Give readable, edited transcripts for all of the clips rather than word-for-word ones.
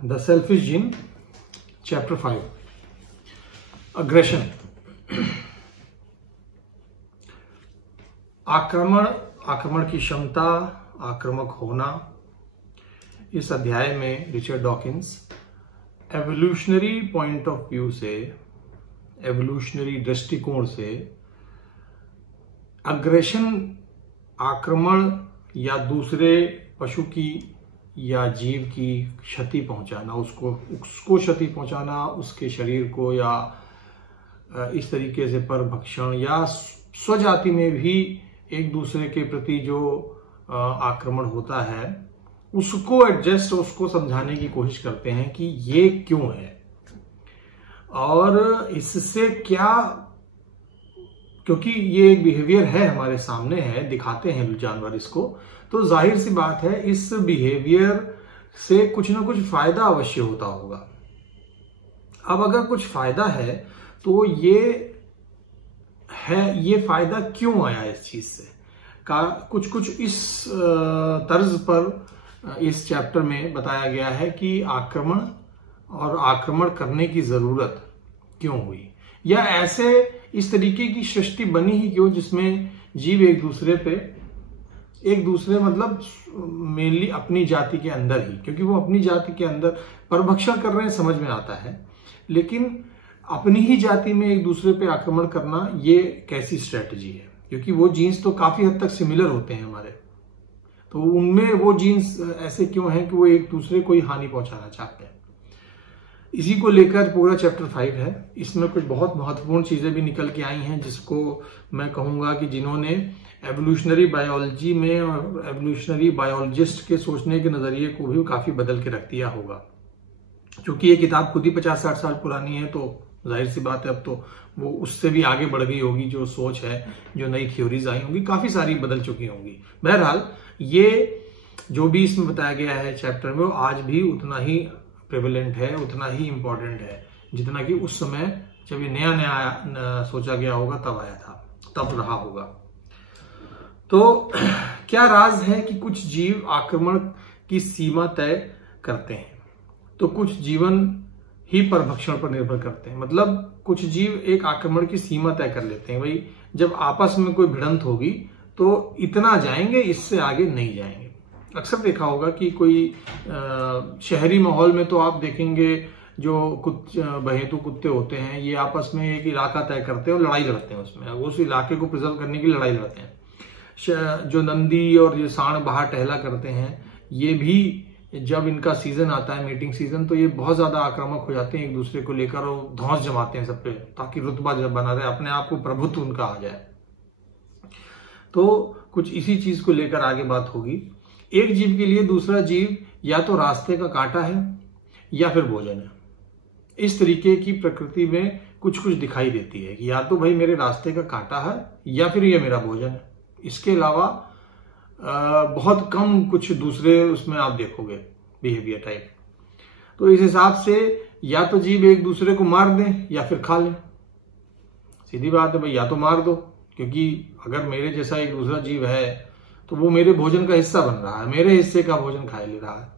The selfish gene, chapter 5, aggression. आक्रमण की क्षमता, आक्रामक होना। इस अध्याय में Richard Dawkins evolutionary point of view से, एवोल्यूशनरी दृष्टिकोण से अग्रेशन, आक्रमण या दूसरे पशु की या जीव की क्षति पहुंचाना, उसको क्षति पहुंचाना, उसके शरीर को, या इस तरीके से परभक्षण या स्वजाति में भी एक दूसरे के प्रति जो आक्रमण होता है उसको एडजस्ट, उसको समझाने की कोशिश करते हैं कि ये क्यों है और इससे क्या, क्योंकि ये एक बिहेवियर है, हमारे सामने है, दिखाते हैं जानवर इसको, तो जाहिर सी बात है इस बिहेवियर से कुछ ना कुछ फायदा अवश्य होता होगा। अब अगर कुछ फायदा है तो ये फायदा क्यों आया इस चीज से का कुछ इस तर्ज पर इस चैप्टर में बताया गया है कि आक्रमण और आक्रमण करने की जरूरत क्यों हुई, या ऐसे इस तरीके की सृष्टि बनी ही क्यों जिसमें जीव एक दूसरे मतलब मेनली अपनी जाति के अंदर ही, क्योंकि वो अपनी जाति के अंदर परभक्षण कर रहे हैं समझ में आता है, लेकिन अपनी ही जाति में एक दूसरे पे आक्रमण करना ये कैसी स्ट्रेटजी है, क्योंकि वो जीन्स तो काफी हद तक सिमिलर होते हैं हमारे, तो उनमें वो जीन्स ऐसे क्यों हैं कि वो एक दूसरे को ही हानि पहुंचाना चाहते हैं। इसी को लेकर पूरा चैप्टर 5 है। इसमें कुछ बहुत महत्वपूर्ण चीजें भी निकल के आई हैं जिसको मैं कहूंगा कि जिन्होंने एवोल्यूशनरी बायोलॉजी में और एवोल्यूशनरी बायोलॉजिस्ट के सोचने के नजरिए को भी काफी बदल के रख दिया होगा। क्योंकि ये किताब खुद ही 50-60 साल पुरानी है, तो जाहिर सी बात है अब तो वो उससे भी आगे बढ़ गई होगी, जो सोच है, जो नई थ्योरीज आई होंगी, काफी सारी बदल चुकी होंगी। बहरहाल ये जो भी इसमें बताया गया है चैप्टर में, वो आज भी उतना ही प्रेवलेंट है, उतना ही इंपॉर्टेंट है जितना कि उस समय जब ये नया सोचा गया होगा तब आया था, तब रहा होगा। तो क्या राज है कि कुछ जीव आक्रमण की सीमा तय करते हैं, तो कुछ जीवन ही परभक्षण पर निर्भर करते हैं। मतलब कुछ जीव एक आक्रमण की सीमा तय कर लेते हैं, भाई जब आपस में कोई भिड़ंत होगी तो इतना जाएंगे, इससे आगे नहीं जाएंगे। अक्सर देखा होगा कि कोई शहरी माहौल में तो आप देखेंगे जो बहेतु कुत्ते होते हैं ये आपस में एक इलाका तय करते हैं और लड़ाई लड़ते हैं, उसमें उस इलाके को प्रिजर्व करने की लड़ाई लड़ते हैं। जो नंदी और ये सांड बाहर टहला करते हैं, ये भी जब इनका सीजन आता है, मीटिंग सीजन, तो ये बहुत ज्यादा आक्रामक हो जाते हैं एक दूसरे को लेकर और धौंस जमाते हैं सब पे, ताकि रुतबा जब बना रहे, अपने आप को प्रभुत्व उनका आ जाए। तो कुछ इसी चीज को लेकर आगे बात होगी। एक जीव के लिए दूसरा जीव या तो रास्ते का कांटा है या फिर भोजन है। इस तरीके की प्रकृति में कुछ दिखाई देती है कि या तो भाई मेरे रास्ते का कांटा है या फिर ये मेरा भोजन है। इसके अलावा बहुत कम कुछ दूसरे उसमें आप देखोगे बिहेवियर टाइप। तो इस हिसाब से या तो जीव एक दूसरे को मार दें या फिर खा लें। सीधी बात है भाई, या तो मार दो, क्योंकि अगर मेरे जैसा एक दूसरा जीव है तो वो मेरे भोजन का हिस्सा बन रहा है, मेरे हिस्से का भोजन खा ले रहा है,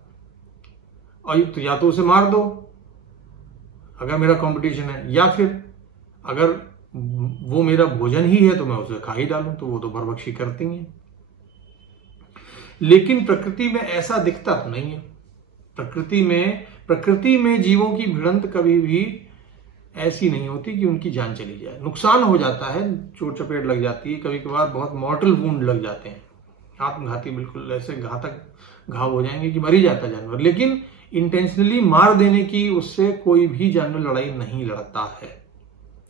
और तो या तो उसे मार दो अगर मेरा कंपटीशन है, या फिर अगर वो मेरा भोजन ही है तो मैं उसे खा ही डालूं, तो वो तो परभक्षी करती हैं। लेकिन प्रकृति में ऐसा दिखता तो नहीं है। प्रकृति में जीवों की भिड़ंत कभी भी ऐसी नहीं होती कि उनकी जान चली जाए। नुकसान हो जाता है, चोट चपेट लग जाती है, कभी कभार बहुत मॉर्टल वुंड लग जाते हैं, आत्मघाती, बिल्कुल ऐसे घातक घाव हो जाएंगे कि मर ही जाता जानवर। लेकिन इंटेंशनली मार देने की उससे कोई भी जानवर लड़ाई नहीं लड़ता है।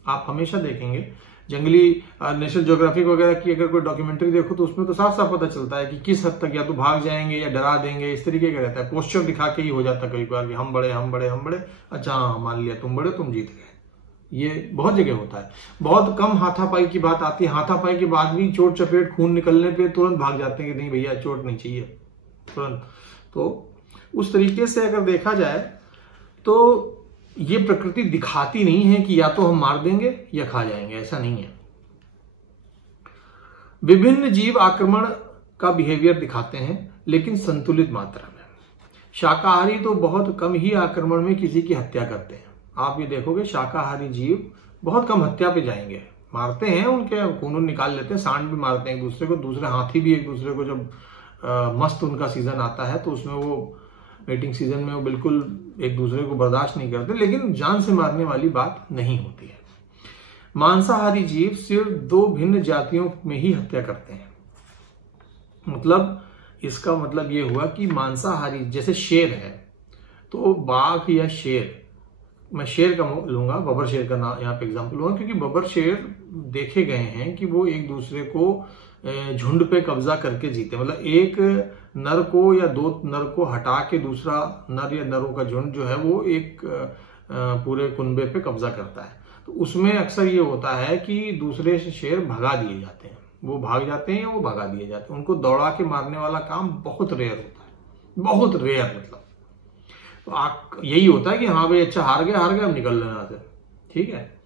आप हमेशा देखेंगे जंगली नेशनल ज्योग्राफिक वगैरह की अगर कोई डॉक्यूमेंट्री देखो तो उसमें तो साफ साफ पता चलता है कि किस हद तक या तो भाग जाएंगे या डरा देंगे, इस तरीके का रहता है। पोस्चर दिखा के ही हो जाता है कई बार कि हम बड़े, अच्छा हाँ मान लिया तुम बड़े, तुम जीत गए। ये बहुत जगह होता है। बहुत कम हाथापाई की बात आती है, हाथापाई के बाद भी चोट चपेट खून निकलने पे तुरंत भाग जाते हैं कि नहीं भैया चोट नहीं चाहिए तुरंत। तो उस तरीके से अगर देखा जाए तो ये प्रकृति दिखाती नहीं है कि या तो हम मार देंगे या खा जाएंगे, ऐसा नहीं है। विभिन्न जीव आक्रमण का बिहेवियर दिखाते हैं, लेकिन संतुलित मात्रा में। शाकाहारी तो बहुत कम ही आक्रमण में किसी की हत्या करते हैं। आप ये देखोगे शाकाहारी जीव बहुत कम हत्या पे जाएंगे, मारते हैं, उनके खून निकाल लेते हैं, सांड भी मारते हैं एक दूसरे को, दूसरे हाथी भी एक दूसरे को, जब मस्त उनका सीजन आता है तो उसमें वो मेटिंग सीजन में वो बिल्कुल एक दूसरे को बर्दाश्त नहीं करते, लेकिन जान से मारने वाली बात नहीं होती है। मांसाहारी जीव सिर्फ दो भिन्न जातियों में ही हत्या करते हैं। मतलब इसका मतलब ये हुआ कि मांसाहारी जैसे शेर है, तो बाघ या शेर, मैं शेर का लूंगा, बबर शेर का नाम यहाँ पे एग्जांपल लूंगा, क्योंकि बबर शेर देखे गए हैं कि वो एक दूसरे को झुंड पे कब्जा करके जीते। मतलब एक नर को या दो नर को हटा के दूसरा नर या नरों का झुंड जो है वो एक पूरे कुनबे पे कब्जा करता है। तो उसमें अक्सर ये होता है कि दूसरे से शेर भगा दिए जाते हैं, वो भाग जाते हैं या वो भगा दिए जाते हैं। उनको दौड़ा के मारने वाला काम बहुत रेयर होता है, बहुत रेयर। मतलब तो यही होता है कि हाँ भाई अच्छा हार गए अब निकल लेना से, ठीक है।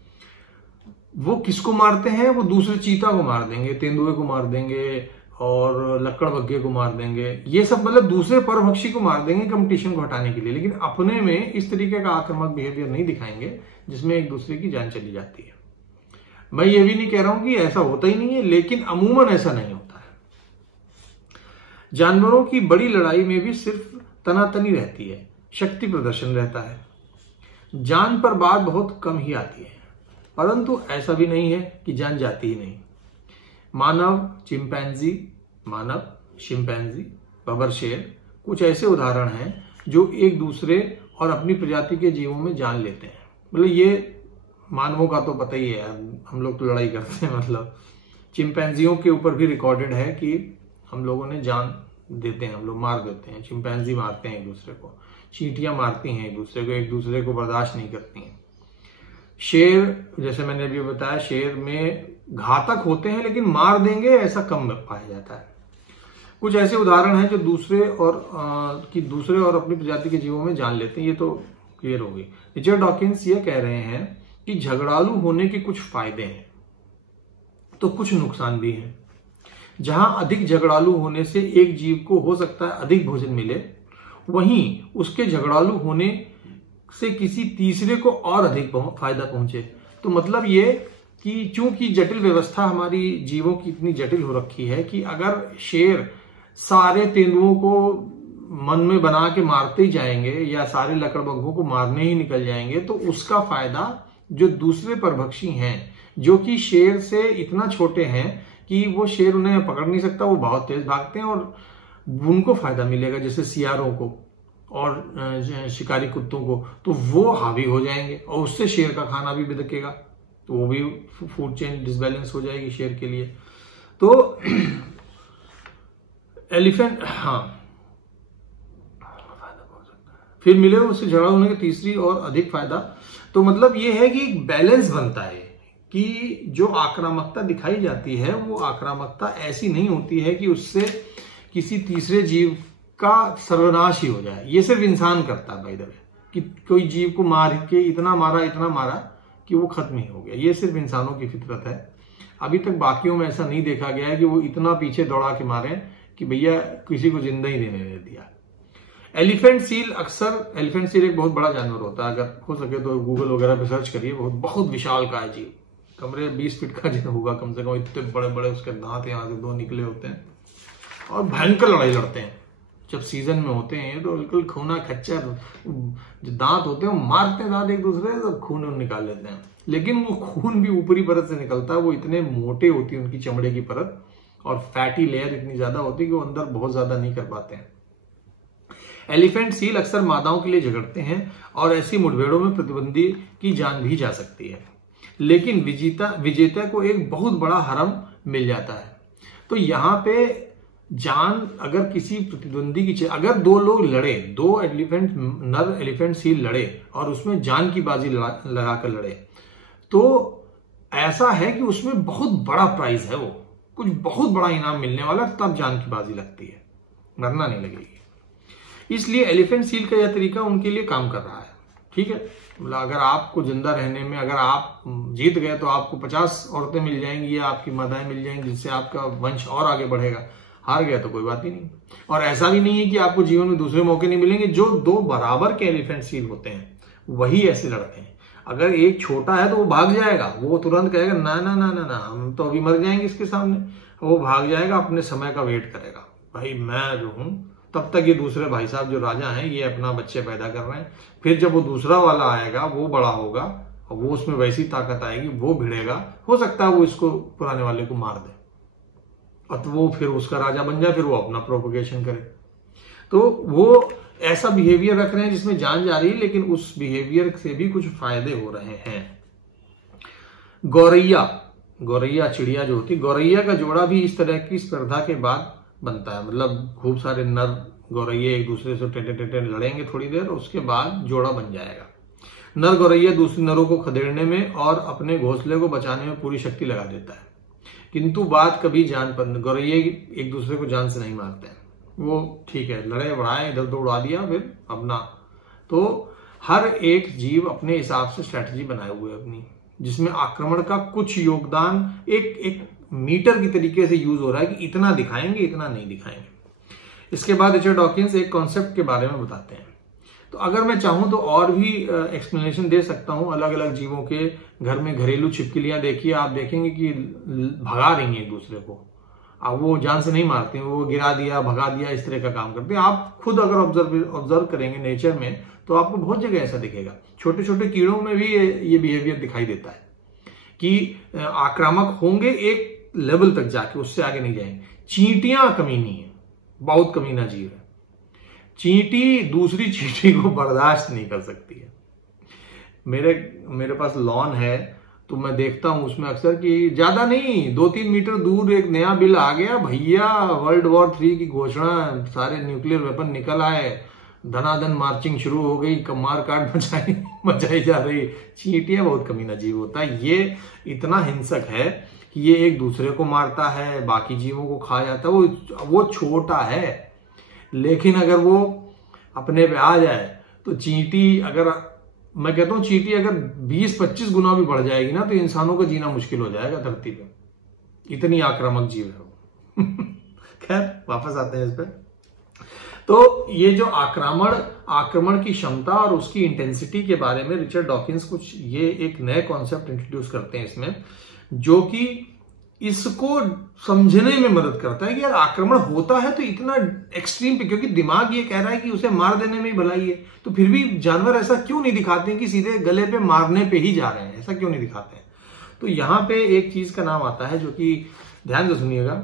वो किसको मारते हैं? वो दूसरे चीता को मार देंगे, तेंदुए को मार देंगे और लक्कड़बग्घे को मार देंगे, ये सब मतलब दूसरे परभक्षी को मार देंगे कंपटीशन को हटाने के लिए, लेकिन अपने में इस तरीके का आक्रामक बिहेवियर नहीं दिखाएंगे जिसमें एक दूसरे की जान चली जाती है। मैं ये भी नहीं कह रहा हूं कि ऐसा होता ही नहीं है, लेकिन अमूमन ऐसा नहीं होता है। जानवरों की बड़ी लड़ाई में भी सिर्फ तनातनी रहती है, शक्ति प्रदर्शन रहता है, जान पर बात बहुत कम ही आती है। परंतु ऐसा भी नहीं है कि जान जाती ही नहीं। मानव शिंपैंजी, बबर शेर कुछ ऐसे उदाहरण हैं जो एक दूसरे और अपनी प्रजाति के जीवों में जान लेते हैं। मतलब ये मानवों का तो पता ही है, हम लोग तो लड़ाई करते हैं, मतलब चिंपैंजियों के ऊपर भी रिकॉर्डेड है कि हम लोगों ने जान देते हैं, हम लोग मार देते हैं, चिंपैंजी मारते हैं एक दूसरे को, चींटियां मारती हैं एक दूसरे को बर्दाश्त नहीं करती हैं। शेर, जैसे मैंने अभी बताया, शेर में घातक होते हैं लेकिन मार देंगे ऐसा कम पाया जाता है। कुछ ऐसे उदाहरण हैं जो दूसरे और अपनी प्रजाति के जीवों में जान लेते हैं, ये तो क्लियर हो गई। रिचर्ड डॉकिंस ये कह रहे हैं कि झगड़ालू होने के कुछ फायदे हैं तो कुछ नुकसान भी हैं। जहां अधिक झगड़ालू होने से एक जीव को हो सकता है अधिक भोजन मिले, वहीं उसके झगड़ालू होने से किसी तीसरे को और अधिक फायदा पहुंचे। तो मतलब ये कि चूंकि जटिल व्यवस्था हमारी जीवों की इतनी जटिल हो रखी है कि अगर शेर सारे तेंदुओं को मन में बना के मारते ही जाएंगे या सारे लकड़बग्घों को मारने ही निकल जाएंगे, तो उसका फायदा जो दूसरे परभक्षी हैं जो कि शेर से इतना छोटे हैं कि वो शेर उन्हें पकड़ नहीं सकता, वो बहुत तेज भागते हैं और उनको फायदा मिलेगा, जैसे सियारों को और शिकारी कुत्तों को, तो वो हावी हो जाएंगे और उससे शेर का खाना भी बिदकेगा, तो वो भी फूड चेन डिसबैलेंस हो जाएगी शेर के लिए। तो एलिफेंट, हाँ, फिर मिले उससे झगड़ा होने का तीसरी और अधिक फायदा। तो मतलब ये है कि एक बैलेंस बनता है कि जो आक्रामकता दिखाई जाती है वो आक्रामकता ऐसी नहीं होती है कि उससे किसी तीसरे जीव का सर्वनाश ही हो जाए। ये सिर्फ इंसान करता है बाय द वे, कि कोई जीव को मार के इतना मारा कि वो खत्म ही हो गया। ये सिर्फ इंसानों की फितरत है। अभी तक बाकियों में ऐसा नहीं देखा गया है कि वो इतना पीछे दौड़ा के मारे कि भैया किसी को जिंदा ही देने नहीं दिया। एलिफेंट सील एक बहुत बड़ा जानवर होता है, अगर हो सके तो गूगल वगैरह पे सर्च करिए, बहुत विशाल का है जीव, कमरे 20 फीट का जितना होगा कम से कम, इतने बड़े बड़े उसके दांत यहाँ से 2 निकले होते हैं और भयंकर लड़ाई लड़ते हैं। जब सीजन में होते हैं तो बिल्कुल खूना खच्चर जो दांत होते हैं वो मारते हैं दांत एक दूसरे, तो खून निकाल लेते हैं। लेकिन वो खून भी ऊपरी परत से निकलता है, वो इतने मोटे होती है उनकी चमड़े की परत और फैटी लेयर इतनी ज्यादा होती है कि वो अंदर बहुत ज्यादा नहीं कर पाते हैं। एलिफेंट सील अक्सर मादाओं के लिए झगड़ते हैं और ऐसी मुठभेड़ों में प्रतिद्वंदी की जान भी जा सकती है, लेकिन विजेता को एक बहुत बड़ा हरम मिल जाता है। तो यहाँ पे जान, अगर किसी प्रतिद्वंदी की, अगर 2 लोग लड़े, 2 नर एलिफेंट सील लड़े और उसमें जान की बाजी लगाकर लड़े, तो ऐसा है कि उसमें बहुत बड़ा प्राइज है, वो कुछ बहुत बड़ा इनाम मिलने वाला, तब जान की बाजी लगती है, मरना नहीं लगेगी। इसलिए एलिफेंट सील का यह तरीका उनके लिए काम कर रहा है। ठीक है, मतलब अगर आपको जिंदा रहने में, अगर आप जीत गए तो आपको 50 औरतें मिल जाएंगी या आपकी मादाएं मिल जाएंगी, जिससे आपका वंश और आगे बढ़ेगा। हार गया तो कोई बात ही नहीं। और ऐसा भी नहीं है कि आपको जीवन में दूसरे मौके नहीं मिलेंगे। जो दो बराबर के एलिफेंट सील होते हैं वही ऐसे लड़ते हैं। अगर एक छोटा है तो वो भाग जाएगा, वो तुरंत कहेगा ना ना ना ना ना, हम तो अभी मर जाएंगे इसके सामने। वो भाग जाएगा, अपने समय का वेट करेगा, भाई मैं जो हूं तब तक ये दूसरे भाई साहब जो राजा हैं ये अपना बच्चे पैदा कर रहे हैं। फिर जब वो दूसरा वाला आएगा वो बड़ा होगा और वो उसमें वैसी ताकत आएगी, वो भिड़ेगा, हो सकता है वो इसको पुराने वाले को मार दे और तो वो फिर उसका राजा बन जाए, फिर वो अपना प्रोपगेशन करे। तो वो ऐसा बिहेवियर रख रहे हैं जिसमें जान जा रही है, लेकिन उस बिहेवियर से भी कुछ फायदे हो रहे हैं। गौरैया चिड़िया जो होती, गौरैया का जोड़ा भी इस तरह की स्पर्धा के बाद बनता है। मतलब खूब सारे नर गौरैया एक दूसरे से टेटे टेटे लड़ेंगे थोड़ी देर, उसके बाद जोड़ा बन जाएगा। नर गौरैया दूसरे नरों को खदेड़ने में और अपने घोंसले को बचाने में पूरी शक्ति लगा देता है, किंतु बात कभी जान पर गौरैया एक दूसरे को जान से नहीं मारते हैं। वो ठीक है, लड़े बढ़ाए, इधर उधर उड़ा दिया, फिर अपना। तो हर एक जीव अपने हिसाब से स्ट्रैटेजी बनाए हुए अपनी, जिसमें आक्रमण का कुछ योगदान एक मीटर की तरीके से यूज हो रहा है कि इतना दिखाएंगे, इतना नहीं दिखाएंगे। इसके बाद रिचर्ड डॉकिंस एक कॉन्सेप्ट के बारे में बताते हैं। तो अगर मैं चाहूं तो और भी एक्सप्लेनेशन दे सकता हूं। अलग अलग जीवों के घर में घरेलू छिपकलियां देखिए, आप देखेंगे कि भगा रही हैं एक दूसरे को। अब वो जान से नहीं मारते हैं, वो गिरा दिया, भगा दिया, इस तरह का काम करते हैं। आप खुद अगर ऑब्जर्व करेंगे नेचर में तो आपको बहुत जगह ऐसा दिखेगा। छोटे छोटे कीड़ों में भी ये बिहेवियर दिखाई देता है कि आक्रामक होंगे एक लेवल तक जाके, उससे आगे नहीं जाएंगे। चींटियां कमीनी है, बहुत कमीना जीव है। चींटी दूसरी चींटी को बर्दाश्त नहीं कर सकती है। मेरे पास लॉन है तो मैं देखता हूं उसमें अक्सर कि ज्यादा नहीं 2-3 मीटर दूर एक नया बिल आ गया, भैया वर्ल्ड वॉर 3 की घोषणा, सारे न्यूक्लियर वेपन निकल आए, धनाधन मार्चिंग शुरू हो गई, मार काट मचाई जा रही। चींटियां बहुत कमीना जीव होता है। ये इतना हिंसक है कि ये एक दूसरे को मारता है, बाकी जीवों को खा जाता है। वो छोटा है, लेकिन अगर वो अपने पे आ जाए तो चींटी, अगर मैं कहता हूं चींटी अगर 20-25 गुना भी बढ़ जाएगी ना तो इंसानों का जीना मुश्किल हो जाएगा धरती पे, इतनी आक्रामक जीव है वो। खैर वापस आते हैं इस पे। तो ये जो आक्रमण की क्षमता और उसकी इंटेंसिटी के बारे में रिचर्ड डॉकिंस कुछ ये एक नए कॉन्सेप्ट इंट्रोड्यूस करते हैं इसमें, जो कि इसको समझने में मदद करता है कि यार आक्रमण होता है तो इतना एक्सट्रीम पे, क्योंकि दिमाग ये कह रहा है कि उसे मार देने में ही भलाई है, तो फिर भी जानवर ऐसा क्यों नहीं दिखाते हैं कि सीधे गले पे मारने पे ही जा रहे हैं, ऐसा क्यों नहीं दिखाते हैं। तो यहां पे एक चीज का नाम आता है जो कि ध्यान से सुनिएगा,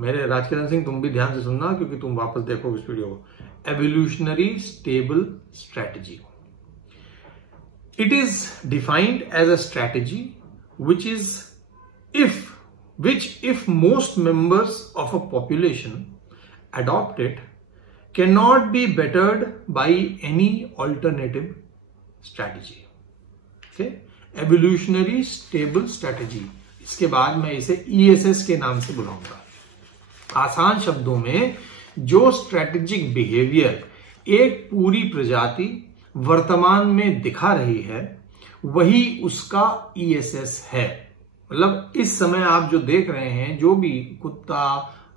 मेरे राजकिरण सिंह तुम भी ध्यान से सुनना क्योंकि तुम वापस देखो इस वीडियो को। Evolutionary stable strategy. It is defined as a strategy which if most members of a population adopt it cannot be bettered by any alternative strategy. Okay? Evolutionary stable strategy. इसके बाद मैं इसे ESS के नाम से बुलाऊंगा। आसान शब्दों में जो स्ट्रेटेजिक बिहेवियर एक पूरी प्रजाति वर्तमान में दिखा रही है वही उसका ESS है। मतलब इस समय आप जो देख रहे हैं, जो भी कुत्ता,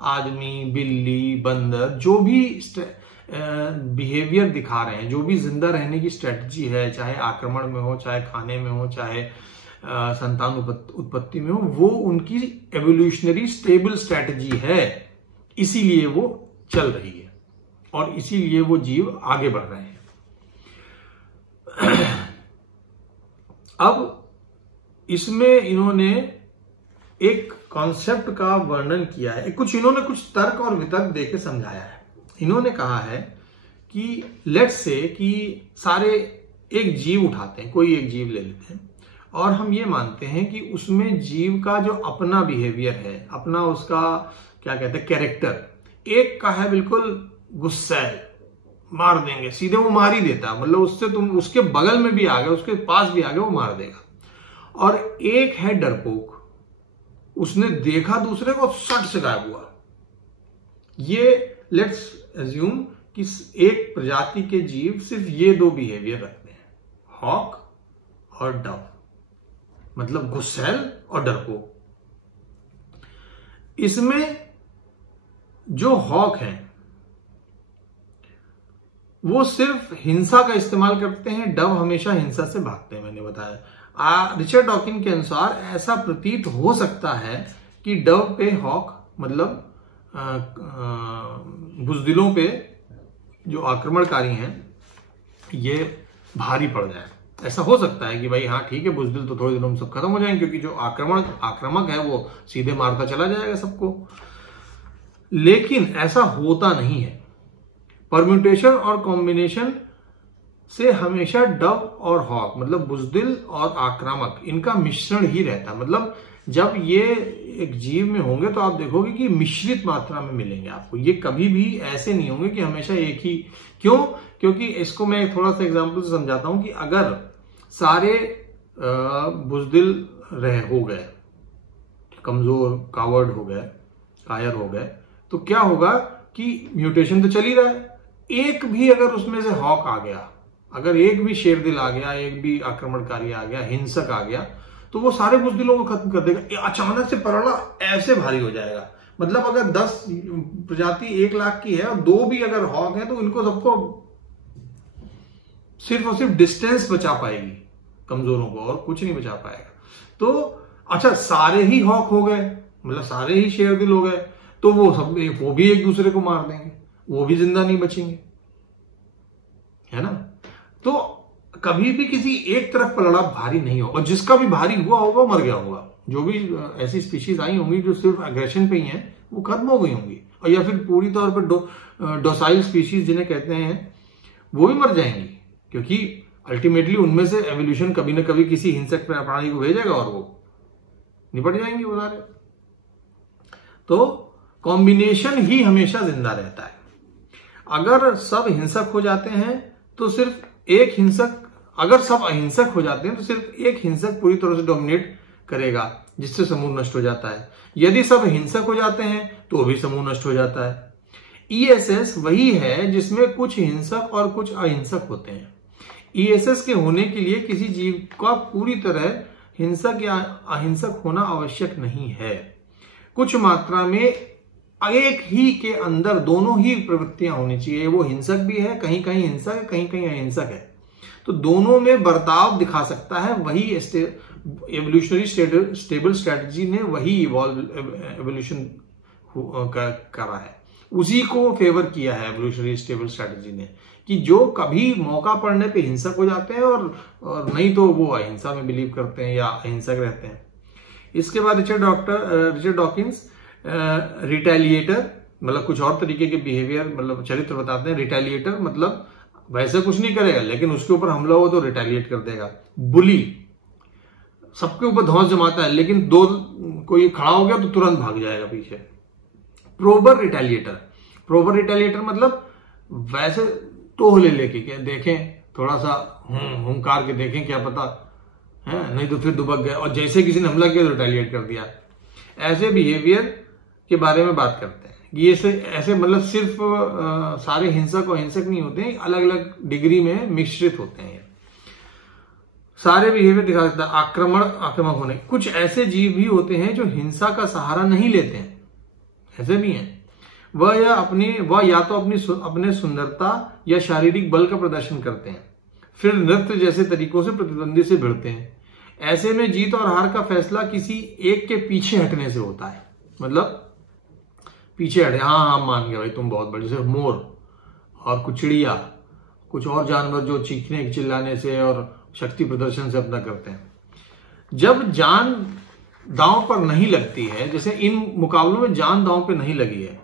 आदमी, बिल्ली, बंदर, जो भी बिहेवियर दिखा रहे हैं, जो भी जिंदा रहने की स्ट्रेटजी है, चाहे आक्रमण में हो, चाहे खाने में हो, चाहे संतान उत्पत्ति में हो, वो उनकी एवोल्यूशनरी स्टेबल स्ट्रेटजी है। इसीलिए वो चल रही है और इसीलिए वो जीव आगे बढ़ रहे हैं। अब इसमें इन्होंने एक कॉन्सेप्ट का वर्णन किया है, इन्होंने कुछ तर्क और वितर्क देके समझाया है। इन्होंने कहा है कि लेट्स से कि सारे एक जीव उठाते हैं, कोई एक जीव ले लेते हैं और हम ये मानते हैं कि उसमें जीव का जो अपना बिहेवियर है, अपना उसका क्या कहते हैं कैरेक्टर, एक का है बिल्कुल गुस्सैल, मार देंगे, सीधे वो मार ही देता, मतलब उससे तुम उसके बगल में भी आ गए, उसके पास भी आ गए, वो मार देगा। और एक है डरपोक, उसने देखा दूसरे को, सट से गायब हुआ। ये लेट्स अज्यूम कि एक प्रजाति के जीव सिर्फ ये दो बिहेवियर रखते हैं, हॉक और डव, मतलब गुस्सैल और डरपोक। इसमें जो हॉक हैं वो सिर्फ हिंसा का इस्तेमाल करते हैं, डव हमेशा हिंसा से भागते हैं। मैंने बताया रिचर्ड डॉकिन के अनुसार ऐसा प्रतीत हो सकता है कि डव पे हॉक मतलब बुजदिलों पे जो आक्रमणकारी हैं ये भारी पड़ जाए। ऐसा हो सकता है कि भाई हाँ ठीक है, बुजदिल तो थोड़े दिनों में सब खत्म हो जाएंगे, क्योंकि जो आक्रामक है वो सीधे मारता चला जाएगा सबको। लेकिन ऐसा होता नहीं है। परम्यूटेशन और कॉम्बिनेशन से हमेशा डव और हॉक मतलब बुजदिल और आक्रामक इनका मिश्रण ही रहता है। मतलब जब ये एक जीव में होंगे तो आप देखोगे कि मिश्रित मात्रा में मिलेंगे आपको। ये कभी भी ऐसे नहीं होंगे कि हमेशा एक ही। क्यों? क्योंकि इसको मैं थोड़ा सा एग्जांपल से समझाता हूं कि अगर सारे बुजदिल हो गए, कमजोर कावर्ड हो गए, कायर हो गए, तो क्या होगा कि म्यूटेशन तो चल ही रहा है। एक भी अगर उसमें से हॉक आ गया, अगर एक भी शेरदिल आ गया, एक भी आक्रमणकारी आ गया, हिंसक आ गया, तो वो सारे बुजदिलों को खत्म कर देगा। अचानक से पराला ऐसे भारी हो जाएगा। मतलब अगर 10 प्रजाति 1 लाख की है और 2 भी अगर हॉक है तो इनको सबको सिर्फ और सिर्फ डिस्टेंस बचा पाएगी कमजोरों को, और कुछ नहीं बचा पाएगा। तो अच्छा, सारे ही हॉक हो गए मतलब सारे ही शेरदिल हो गए तो वो भी एक दूसरे को मार देंगे, वो भी जिंदा नहीं बचेंगे, है ना। तो कभी भी किसी एक तरफ पलड़ा भारी नहीं होगा, और जिसका भी भारी हुआ होगा वो मर गया होगा। जो भी ऐसी स्पीशीज आई होंगी जो सिर्फ एग्रेशन पे ही हैं वो खत्म हो गई होंगी, और या फिर पूरी तौर पर डोसाइल स्पीशीज जिन्हें कहते हैं वो भी मर जाएंगी, क्योंकि अल्टीमेटली उनमें से एवोल्यूशन कभी ना कभी किसी हिंसक प्राणी को भेजेगा और वो निपट जाएंगे वो सारे। तो कॉम्बिनेशन ही हमेशा जिंदा रहता है। अगर सब हिंसक हो जाते हैं तो सिर्फ एक हिंसक, अगर सब अहिंसक हो जाते हैं तो सिर्फ एक हिंसक पूरी तरह से डोमिनेट करेगा, जिससे समूह नष्ट हो जाता है। यदि सब हिंसक हो जाते हैं तो भी समूह नष्ट हो जाता है। ईएसएस वही है जिसमें कुछ हिंसक और कुछ अहिंसक होते हैं। ईएसएस के होने के लिए किसी जीव का पूरी तरह हिंसक या अहिंसक होना आवश्यक नहीं है। कुछ मात्रा में एक ही के अंदर दोनों ही प्रवृत्तियां होनी चाहिए। वो हिंसक भी है, कहीं कहीं हिंसक है, कहीं कहीं अहिंसक है, तो दोनों में बर्ताव दिखा सकता है। वही एवोल्यूशनरी स्टेबल स्ट्रेटजी ने वही एवोल्यूशन करा है, उसी को फेवर किया है एवोल्यूशनरी स्टेबल स्ट्रेटजी ने, कि जो कभी मौका पड़ने पे हिंसक हो जाते हैं और नहीं तो वो अहिंसा में बिलीव करते हैं या अहिंसक रहते हैं। इसके बाद रिचर्ड डॉकिंस रिटेलिएटर मतलब कुछ और तरीके के बिहेवियर मतलब चरित्र बताते हैं। रिटेलिएटर मतलब वैसे कुछ नहीं करेगा लेकिन उसके ऊपर हमला हो तो रिटेलिएट कर देगा। बुली सबके ऊपर धौंस जमाता है, लेकिन कोई खड़ा हो गया तो तुरंत भाग जाएगा पीछे। प्रोबर रिटेलिएटर मतलब वैसे टोह लेके देखें, थोड़ा सा हुंकार के देखें क्या पता है, नहीं तो फिर दुबक गए, और जैसे किसी ने हमला किया तो रिटेलिएट कर दिया। ऐसे बिहेवियर के बारे में बात करते हैं। ये ऐसे मतलब सिर्फ सारे हिंसक और अहिंसक नहीं होते हैं, अलग अलग डिग्री में मिश्रित होते हैं। सारे बिहेवियर दिखा सकता है। आक्रामक होने, कुछ ऐसे जीव भी होते हैं जो हिंसा का सहारा नहीं लेते हैं, ऐसे भी हैं। वह या तो अपने सुंदरता या शारीरिक बल का प्रदर्शन करते हैं, फिर नृत्य जैसे तरीकों से प्रतिद्वंदी से भिड़ते हैं। ऐसे में जीत और हार का फैसला किसी एक के पीछे हटने से होता है। मतलब पीछे हटे, हाँ मान गया भाई तुम बहुत बड़े, जैसे मोर और कुछ चिड़िया, कुछ और जानवर जो चीखने चिल्लाने से और शक्ति प्रदर्शन से अपना करते हैं। जब जान दांव पर नहीं लगती है, जैसे इन मुकाबलों में जान दांव पर नहीं लगी है,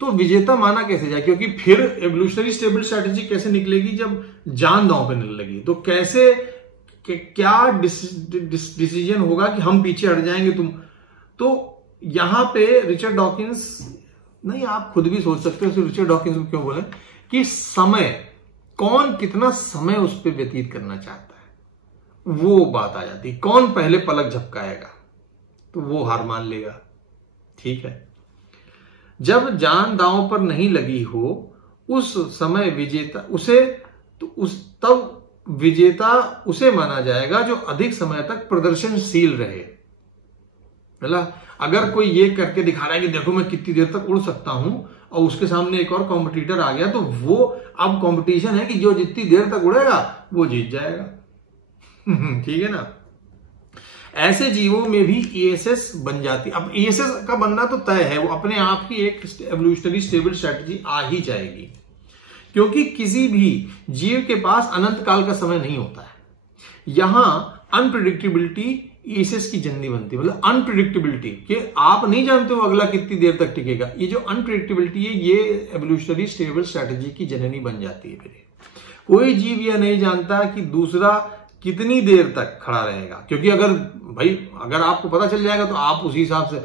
तो विजेता माना कैसे जाए? क्योंकि फिर एवोल्यूशनरी स्टेबल स्ट्रेटजी कैसे निकलेगी जब जान दांव पे नहीं लगी? तो कैसे क्या डिसीजन होगा कि हम पीछे हट जाएंगे तुम? तो यहां पे रिचर्ड डॉकिंस, नहीं आप खुद भी सोच सकते हो रिचर्ड डॉकिंस को क्यों बोले कि समय, कौन कितना समय उस पर व्यतीत करना चाहता है, वो बात आ जाती। कौन पहले पलक झपकाएगा तो वो हार मान लेगा, ठीक है। जब जान दांव पर नहीं लगी हो उस समय विजेता उसे माना जाएगा जो अधिक समय तक प्रदर्शनशील रहे। मतलब अगर कोई ये करके दिखा रहा है कि देखो मैं कितनी देर तक उड़ सकता हूं और उसके सामने एक और कॉम्पिटिटर आ गया, तो वो अब कंपटीशन है कि जो जितनी देर तक उड़ेगा वो जीत जाएगा। ठीक है ना। ऐसे जीवों में भी ईएसएस बन जाती। अब ईएसएस का बनना तो तय है, वो अपने आप की एक एवोल्यूशनरी स्टेबल स्ट्रेटजी आ ही जाएगी, क्योंकि किसी भी जीव के पास अनंत काल का समय नहीं होता है। यहां अनप्रिडिक्टेबिलिटी ईएसएस की जननी बनती है। मतलब अनप्रिडिक्टेबिलिटी कि आप नहीं जानते हो अगला कितनी देर तक टिकेगा, ये जो अनप्रिडिक्टेबिलिटी है ये एवोल्यूशनरी स्टेबल स्ट्रेटजी की जननी बन जाती है। फिर कोई जीव यह नहीं जानता कि दूसरा कितनी देर तक खड़ा रहेगा, क्योंकि अगर आपको पता चल जाएगा तो आप उसी हिसाब से,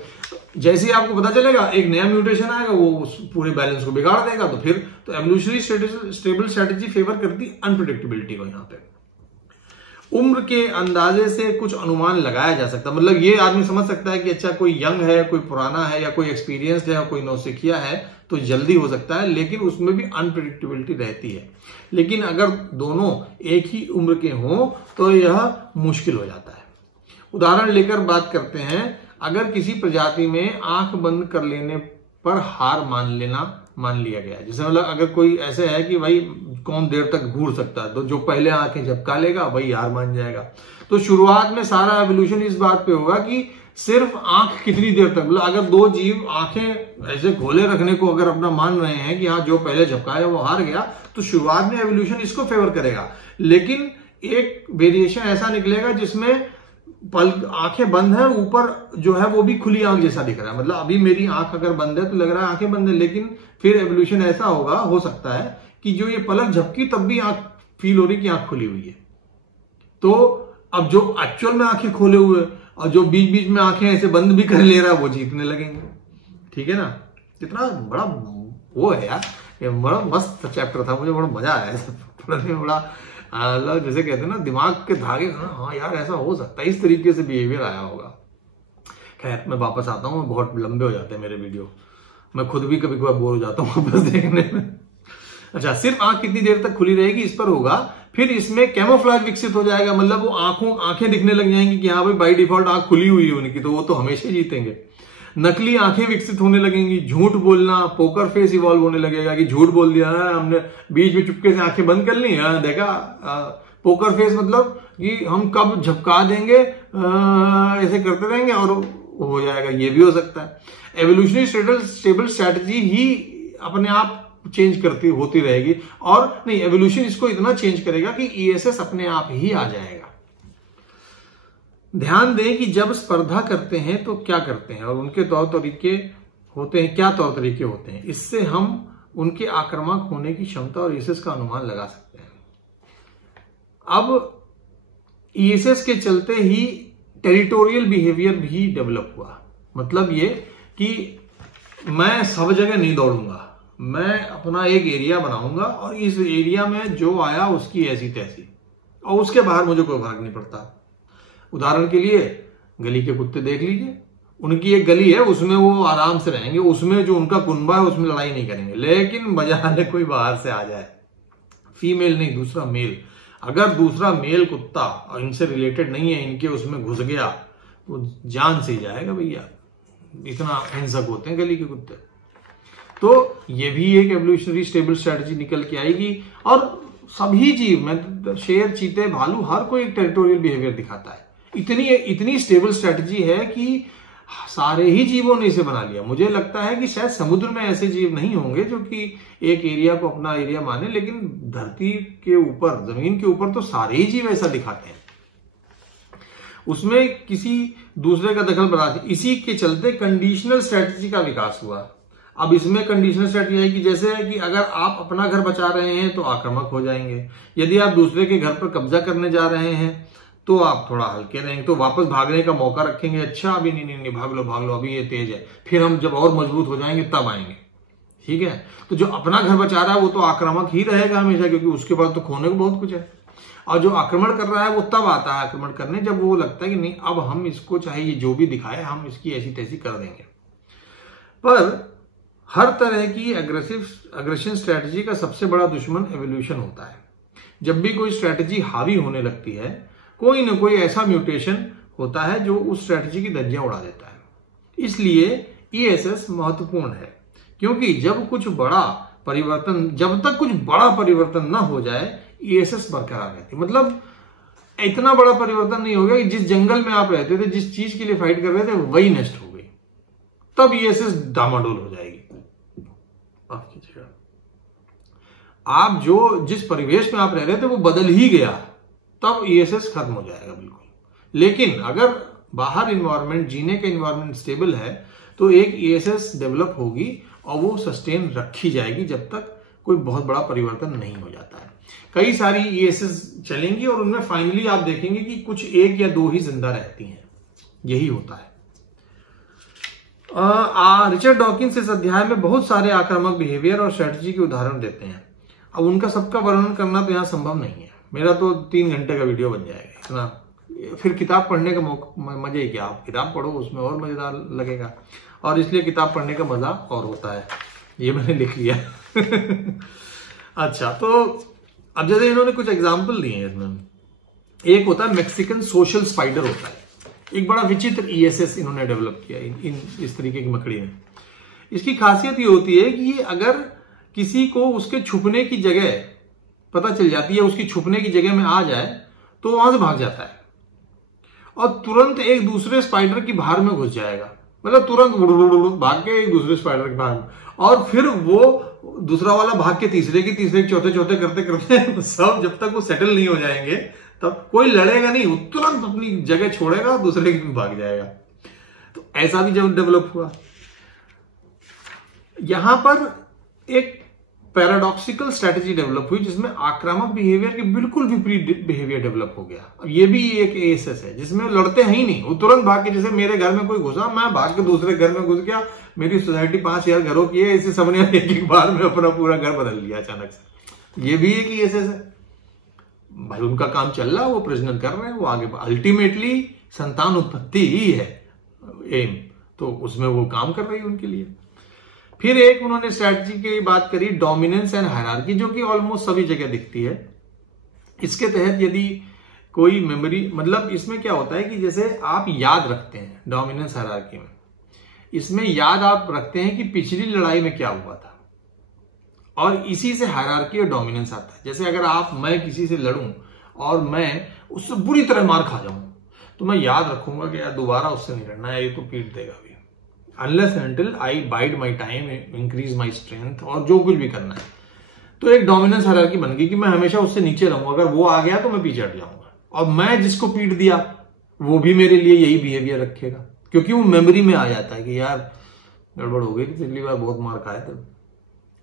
जैसे ही आपको पता चलेगा एक नया म्यूटेशन आएगा वो उस पूरे बैलेंस को बिगाड़ देगा। तो फिर तो एवोल्यूशनरी स्टेबल स्ट्रेटजी फेवर करती अनप्रिडिक्टेबिलिटी को। यहां पे उम्र के अंदाजे से कुछ अनुमान लगाया जा सकता है। मतलब ये आदमी समझ सकता है कि अच्छा कोई यंग है, कोई पुराना है, या कोई एक्सपीरियंस्ड है, कोई नौसिखिया है, तो जल्दी हो सकता है, लेकिन उसमें भी अनप्रिडिक्टेबिलिटी रहती है। लेकिन अगर दोनों एक ही उम्र के हों तो यह मुश्किल हो जाता है। उदाहरण लेकर बात करते हैं, अगर किसी प्रजाति में आंख बंद कर लेने पर हार मान लिया गया है। जैसे मतलब अगर कोई ऐसे है कि भाई कौन देर तक घूर सकता है, तो जो पहले आंखें झपका लेगा वही हार मान जाएगा। तो शुरुआत में सारा एवोल्यूशन इस बात पे होगा कि सिर्फ आंख कितनी देर तक, मतलब अगर दो जीव आंखें ऐसे खोले रखने को अगर अपना मान रहे हैं कि हाँ जो पहले झपकाया वो हार गया, तो शुरुआत में एवोल्यूशन इसको फेवर करेगा। लेकिन एक वेरिएशन ऐसा निकलेगा जिसमें आंखें बंद है, ऊपर जो है वो भी खुली आंख जैसा दिख रहा है। मतलब अभी मेरी आंख अगर बंद है तो लग रहा है आंखें बंद है, लेकिन फिर एवोल्यूशन ऐसा होगा, हो सकता है कि जो ये पलक झपकी तब भी आंख फील हो रही कि आंख खुली हुई है। तो अब जो एक्चुअल में आंखें खोले हुए और जो बीच बीच में आंखें ऐसे बंद भी कर ले रहा है वो जीतने लगेंगे। ठीक है ना। कितना बड़ा वो है यार, ये बड़ा मस्त चैप्टर था, मुझे बड़ा मजा आया पढ़ने में। बड़ा जैसे कहते हैं ना दिमाग के धागे, हाँ यार ऐसा हो सकता है, इस तरीके से बिहेवियर आया होगा। खैर मैं वापस आता हूँ, बहुत लंबे हो जाते हैं मेरे वीडियो, मैं खुद भी कभी कभी बोर हो जाता हूँ वापस देखने में। अच्छा, सिर्फ आंख कितनी देर तक खुली रहेगी इस पर होगा। फिर इसमें कैमोफ्लेज विकसित हो जाएगा, मतलब वो आंखें दिखने लग जाएंगी कि हाँ भाई बाई डिफॉल्ट आंख खुली हुई है उनकी, तो वो तो हमेशा जीतेंगे। नकली आंखें विकसित होने लगेंगी, झूठ बोलना, पोकर फेस इवॉल्व होने लगेगा कि झूठ बोल दिया है हमने, बीच में चुपके से आंखें बंद कर ली, देखा पोकर फेस मतलब कि हम कब झपका देंगे, ऐसे करते रहेंगे और हो जाएगा। ये भी हो सकता है। एवोल्यूशनरी स्टेबल स्ट्रेटजी ही अपने आप चेंज होती रहेगी, और नहीं एवोल्यूशन इसको इतना चेंज करेगा कि ईएसएस अपने आप ही आ जाएगा। ध्यान दें कि जब स्पर्धा करते हैं तो क्या करते हैं और उनके तौर तरीके होते हैं, क्या तौर तरीके होते हैं, इससे हम उनके आक्रामक होने की क्षमता और ईएसएस का अनुमान लगा सकते हैं। अब ईएसएस के चलते ही टेरिटोरियल बिहेवियर भी डेवलप हुआ। मतलब ये कि मैं सब जगह नहीं दौड़ूंगा, मैं अपना एक एरिया बनाऊंगा और इस एरिया में जो आया उसकी ऐसी तैसी, और उसके बाहर मुझे कोई फर्क नहीं पड़ता। उदाहरण के लिए गली के कुत्ते देख लीजिए, उनकी एक गली है, उसमें वो आराम से रहेंगे, उसमें जो उनका कुनबा है उसमें लड़ाई नहीं करेंगे। लेकिन बजाने कोई बाहर से आ जाए, फीमेल नहीं दूसरा मेल, अगर दूसरा मेल कुत्ता और इनसे रिलेटेड नहीं है, इनके उसमें घुस गया तो जान से जाएगा भैया। इतना हिंसक होते हैं गली के कुत्ते। तो ये भी एक एवोल्यूशनरी स्टेबल स्ट्रेटजी निकल के आएगी। और सभी जीव में शेर, चीते, भालू, हर कोई एक टेरिटोरियल बिहेवियर दिखाता है। इतनी स्टेबल स्ट्रेटजी है कि सारे ही जीवों ने इसे बना लिया। मुझे लगता है कि शायद समुद्र में ऐसे जीव नहीं होंगे जो कि एक एरिया को अपना एरिया माने, लेकिन धरती के ऊपर, जमीन के ऊपर तो सारे ही जीव ऐसा दिखाते हैं। उसमें किसी दूसरे का दखल बना, इसी के चलते कंडीशनल स्ट्रेटजी का विकास हुआ। अब इसमें कंडीशनल स्ट्रेटजी है कि जैसे कि अगर आप अपना घर बचा रहे हैं तो आक्रामक हो जाएंगे, यदि आप दूसरे के घर पर कब्जा करने जा रहे हैं तो आप थोड़ा हल्के रहेंगे, तो वापस भागने का मौका रखेंगे। अच्छा अभी नहीं भाग लो अभी ये तेज है, फिर हम जब और मजबूत हो जाएंगे तब आएंगे। ठीक है। तो जो अपना घर बचा रहा है वो तो आक्रामक ही रहेगा हमेशा, क्योंकि उसके पास तो खोने को बहुत कुछ है। और जो आक्रमण कर रहा है वो तब आता है आक्रमण करने जब वो लगता है कि नहीं अब हम इसको चाहे ये जो भी दिखाए हम इसकी ऐसी तैसी कर देंगे। पर हर तरह की अग्रेशन स्ट्रेटजी का सबसे बड़ा दुश्मन एवोल्यूशन होता है। जब भी कोई स्ट्रेटजी हावी होने लगती है, कोई ना कोई ऐसा म्यूटेशन होता है जो उस स्ट्रेटजी की धज्जियां उड़ा देता है। इसलिए ईएसएस महत्वपूर्ण है, क्योंकि जब तक कुछ बड़ा परिवर्तन न हो जाए ईएसएस बरकरार रहती। मतलब इतना बड़ा परिवर्तन नहीं हो गया कि जिस जंगल में आप रहते थे, जिस चीज के लिए फाइट कर रहे थे, वही नष्ट हो गई, तब ईएसएस डामाडोल हो जाएगी। माफ कीजिएगा, आप जिस परिवेश में आप रह रहे थे वो बदल ही गया, तब ईएसएस खत्म हो जाएगा बिल्कुल। लेकिन अगर बाहर इन्वायरमेंट, जीने का इन्वायरमेंट स्टेबल है, तो एक ईएसएस डेवलप होगी और वो सस्टेन रखी जाएगी जब तक कोई बहुत बड़ा परिवर्तन नहीं हो जाता है। कई सारी ईएसएस चलेंगी और उनमें फाइनली आप देखेंगे कि कुछ एक या दो ही जिंदा रहती हैं। यही होता है। रिचर्ड डॉकिंस इस अध्याय में बहुत सारे आक्रामक बिहेवियर और स्ट्रेटजी के उदाहरण देते हैं। अब उनका सबका वर्णन करना तो यहां संभव नहीं है, मेरा तो 3 घंटे का वीडियो बन जाएगा इतना। फिर किताब पढ़ने का मजा ही क्या, आप किताब पढ़ो उसमें और मजेदार लगेगा, और इसलिए किताब पढ़ने का मजा और होता है। ये मैंने लिख लिया। अच्छा, तो अब जैसे इन्होंने कुछ एग्जाम्पल दिए हैं इसमें। एक होता है मैक्सिकन सोशल स्पाइडर होता है, एक बड़ा विचित्र ईएसएस इन्होंने डेवलप किया इस तरीके की मकड़ी ने। इसकी खासियत ये होती है कि ये अगर किसी को उसके छुपने की जगह पता चल जाती है, उसकी छुपने की जगह में आ जाए, तो वहां से भाग जाता है और तुरंत एक दूसरे स्पाइडर की भार में घुस जाएगा। मतलब तुरंत भाग के एक दूसरे स्पाइडर की भार में, और फिर वो दूसरा वाला भाग के तीसरे की, चौथे करते करते सब जब तक वो सेटल नहीं हो जाएंगे तब कोई लड़ेगा नहीं, वो तुरंत अपनी जगह छोड़ेगा, दूसरे की भाग जाएगा। तो ऐसा भी जब डेवलप हुआ। यहां पर एक पैराडॉक्सिकल स्ट्रेटेजी डेवलप हुई जिसमें आक्रामक बिहेवियर के बिल्कुल विपरीत बिहेवियर डेवलप हो गया। अब ये भी एक एएसएस है जिसमें लड़ते हैं ही नहीं, वो तुरंत भाग के, जैसे मेरे घर में कोई घुसा, मैं भाग के दूसरे घर में घुस गया। मेरी सोसाइटी 5000 घरों की है, इसे सबने एक बार में अपना पूरा घर बदल लिया अचानक से। ये भी एक एएसएस है भाई, उनका काम चल रहा है, वो प्रजनन कर रहे हैं, वो आगे अल्टीमेटली संतान उत्पत्ति ही है एम, तो उसमें वो काम कर रही है उनके लिए। फिर एक उन्होंने स्ट्रैटेजी की बात करी, डोमिनेंस एंड हायरार्की, जो कि ऑलमोस्ट सभी जगह दिखती है। इसके तहत यदि कोई मेमोरी, मतलब इसमें क्या होता है कि जैसे आप याद रखते हैं डोमिनेंस हायरार्की में, इसमें याद आप रखते हैं कि पिछली लड़ाई में क्या हुआ था, और इसी से हायरार्की और डोमिनेंस आता है। जैसे अगर मैं किसी से लड़ूं और मैं उससे बुरी तरह मार खा जाऊं, तो मैं याद रखूंगा कि यार दोबारा उससे नहीं लड़ना है, ये तो पीट देगा भी, unless until I wide my time, increase my strength, और जो कुछ भी करना है। तो एक डोमिनेंस हायरार्की बन गई कि मैं हमेशा उससे नीचे रहूंगा, अगर वो आ गया तो मैं पीछे हट जाऊंगा, और मैं जिसको पीट दिया वो भी मेरे लिए यही बिहेवियर रखेगा, क्योंकि वो मेमोरी में आ जाता है कि यार गड़बड़ हो गई थी, पिछली बार बहुत मार खाए थे।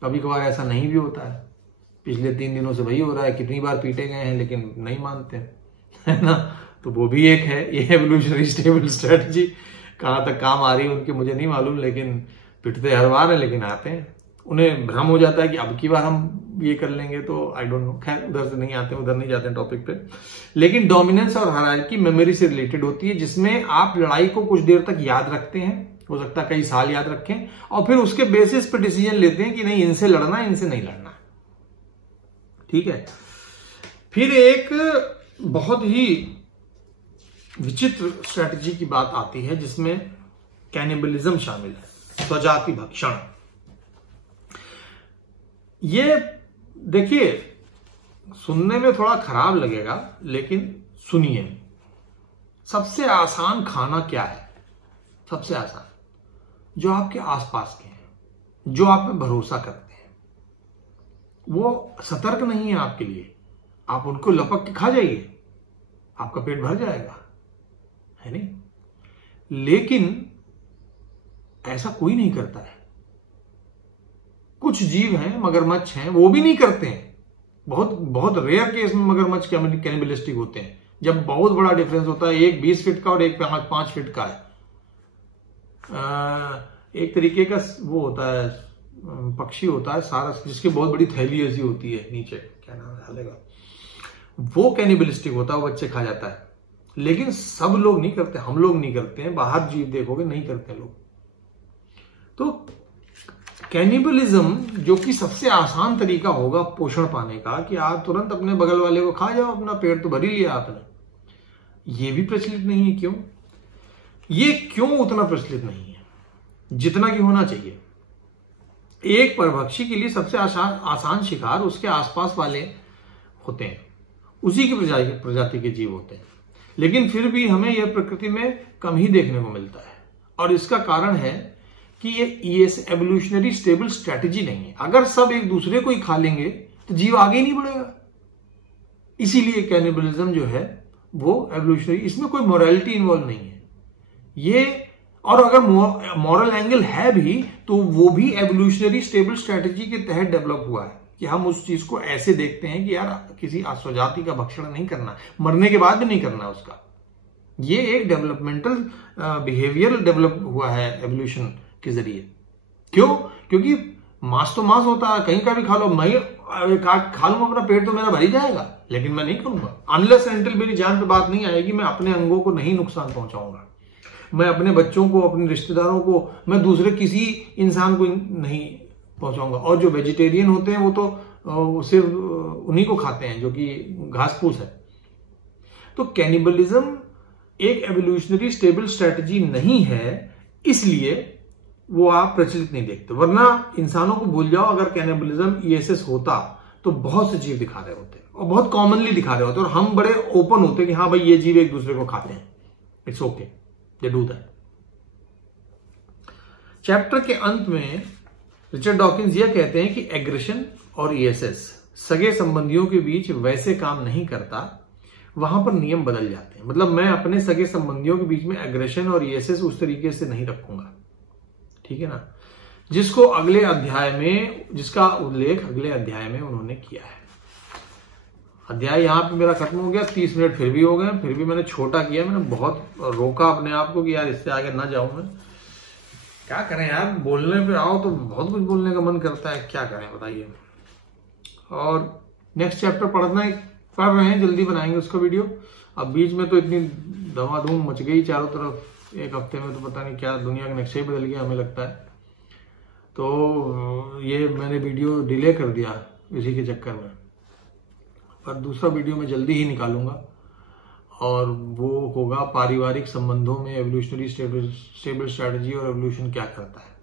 कभी कभार ऐसा नहीं भी होता है, पिछले 3 दिनों से वही हो रहा है, कितनी बार पीटे गए हैं लेकिन नहीं मानते, है ना। तो वो भी एक है, ये एवोल्यूशनरी स्टेबल स्ट्रेटजी कहां तक काम आ रही है उनकी मुझे नहीं मालूम, लेकिन पिटते हर बार है, लेकिन आते हैं। उन्हें भ्रम हो जाता है कि अब की बार हम ये कर लेंगे, तो आई डोंट नो, खैर उधर से नहीं आते, उधर नहीं जाते हैं टॉपिक पे। लेकिन डोमिनेंस और हायरार्की मेमोरी से रिलेटेड होती है, जिसमें आप लड़ाई को कुछ देर तक याद रखते हैं, हो सकता है कई साल याद रखें, और फिर उसके बेसिस पे डिसीजन लेते हैं कि नहीं इनसे लड़ना है, इनसे नहीं लड़ना, ठीक है। फिर एक बहुत ही विचित्र स्ट्रेटजी की बात आती है जिसमें कैनिबलिज्म शामिल है, स्वजाति भक्षण। ये देखिए सुनने में थोड़ा खराब लगेगा, लेकिन सुनिए, सबसे आसान खाना क्या है? सबसे आसान जो आपके आसपास के हैं, जो आप में भरोसा करते हैं, वो सतर्क नहीं है आपके लिए, आप उनको लपक के खा जाइए, आपका पेट भर जाएगा, है नहीं। लेकिन ऐसा कोई नहीं करता है। कुछ जीव हैं, मगरमच्छ हैं, वो भी नहीं करते हैं। बहुत बहुत रेयर केस में मगरमच्छ कैनिबलिस्टिक होते हैं, जब बहुत बड़ा डिफरेंस होता है, एक 20 फीट का और एक 5 फीट का है। एक तरीके का वो होता है, पक्षी होता है सारस, जिसकी बहुत बड़ी थैली ऐसी होती है नीचे, क्या नाम डालेगा, वो कैनिबलिस्टिक होता है, वो बच्चे खा जाता है। लेकिन सब लोग नहीं करते, हम लोग नहीं करते हैं, बाहर जीव देखोगे नहीं करते लोग। तो कैनिबलिज्म, जो कि सबसे आसान तरीका होगा पोषण पाने का, कि आप तुरंत अपने बगल वाले को खा जाओ, अपना पेट तो भर ही लिया आपने, ये भी प्रचलित नहीं है। क्यों? ये क्यों उतना प्रचलित नहीं है? जितना कि होना चाहिए। एक परभक्षी के लिए सबसे आसान शिकार उसके आसपास वाले होते हैं, उसी की प्रजाति के जीव होते हैं, लेकिन फिर भी हमें यह प्रकृति में कम ही देखने को मिलता है। और इसका कारण है कि ये एवोल्यूशनरी स्टेबल स्ट्रेटेजी नहीं है। अगर सब एक दूसरे को ही खा लेंगे तो जीव आगे ही नहीं बढ़ेगा। इसीलिए कैनिबलिज्म जो है वो एवोल्यूशनरी, इसमें कोई मोरालिटी इन्वॉल्व नहीं है ये। और अगर मॉरल एंगल है भी तो वो भी एवोल्यूशनरी स्टेबल स्ट्रेटेजी के तहत डेवलप हुआ है कि हम उस चीज को ऐसे देखते हैं कि यार किसी स्वजाति का भक्षण नहीं करना, मरने के बाद भी नहीं करना उसका। ये एक डेवलपमेंटल बिहेवियर डेवलप हुआ है एवोल्यूशन के जरिए। क्यों? क्योंकि मांस तो मांस होता है, कहीं का भी खा लो। मैं खा लूंगा अपना पेट तो मेरा भर ही जाएगा, लेकिन मैं नहीं करूंगा अनलेस एंटिल मेरी जान पे बात नहीं आएगी। मैं अपने अंगों को नहीं नुकसान पहुंचाऊंगा, मैं अपने बच्चों को, अपने रिश्तेदारों को, मैं दूसरे किसी इंसान को नहीं पहुंचाऊंगा। और जो वेजिटेरियन होते हैं वो तो सिर्फ उन्हीं को खाते हैं जो कि घास फूस है। तो कैनिबलिज्म एक एवोल्यूशनरी स्टेबल स्ट्रेटजी नहीं है, इसलिए वो आप प्रचलित नहीं देखते। वरना इंसानों को भूल जाओ, अगर कैनिबलिज्म ईएसएस होता तो बहुत से जीव दिखा रहे होते और बहुत कॉमनली दिखा रहे होते, और हम बड़े ओपन होते कि हाँ भाई ये जीव एक दूसरे को खाते हैं, it's okay, they do that. Chapter के अंत में रिचर्ड डॉकिंस यह कहते हैं कि एग्रेशन और ईएसएस सगे संबंधियों के बीच वैसे काम नहीं करता, वहां पर नियम बदल जाते हैं। मतलब मैं अपने सगे संबंधियों के बीच में एग्रेशन और ईएसएस उस तरीके से नहीं रखूंगा, ठीक है ना, जिसको अगले अध्याय में, जिसका उल्लेख अगले अध्याय में उन्होंने किया है। अध्याय यहां पे मेरा खत्म हो गया, 30 मिनट फिर भी हो गए, फिर भी मैंने छोटा किया। मैंने बहुत रोका अपने आप को कि यार इससे आगे ना जाऊं मैं। क्या करें यार, बोलने पे आओ तो बहुत कुछ बोलने का मन करता है, क्या करें बताइए। और नेक्स्ट चैप्टर पढ़ रहे हैं, जल्दी बनाएंगे उसका वीडियो। अब बीच में तो इतनी धमाधूम मच गई चारों तरफ, एक हफ्ते में तो पता नहीं क्या दुनिया का नक्शा ही बदल गया हमें लगता है। तो ये मैंने वीडियो डिले कर दिया इसी के चक्कर में, पर दूसरा वीडियो मैं जल्दी ही निकालूंगा, और वो होगा पारिवारिक संबंधों में एवोल्यूशनरी स्टेबल स्ट्रैटेजी और एवोल्यूशन क्या करता है।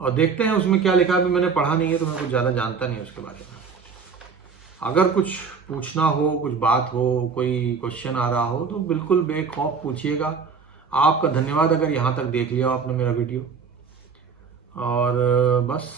और देखते हैं उसमें क्या लिखा है। मैंने पढ़ा नहीं है तो मैं कुछ ज्यादा जानता नहीं उसके बारे में। अगर कुछ पूछना हो, कुछ बात हो, कोई क्वेश्चन आ रहा हो तो बिल्कुल बेखौफ पूछिएगा। आपका धन्यवाद अगर यहाँ तक देख लिया आपने मेरा वीडियो। और बस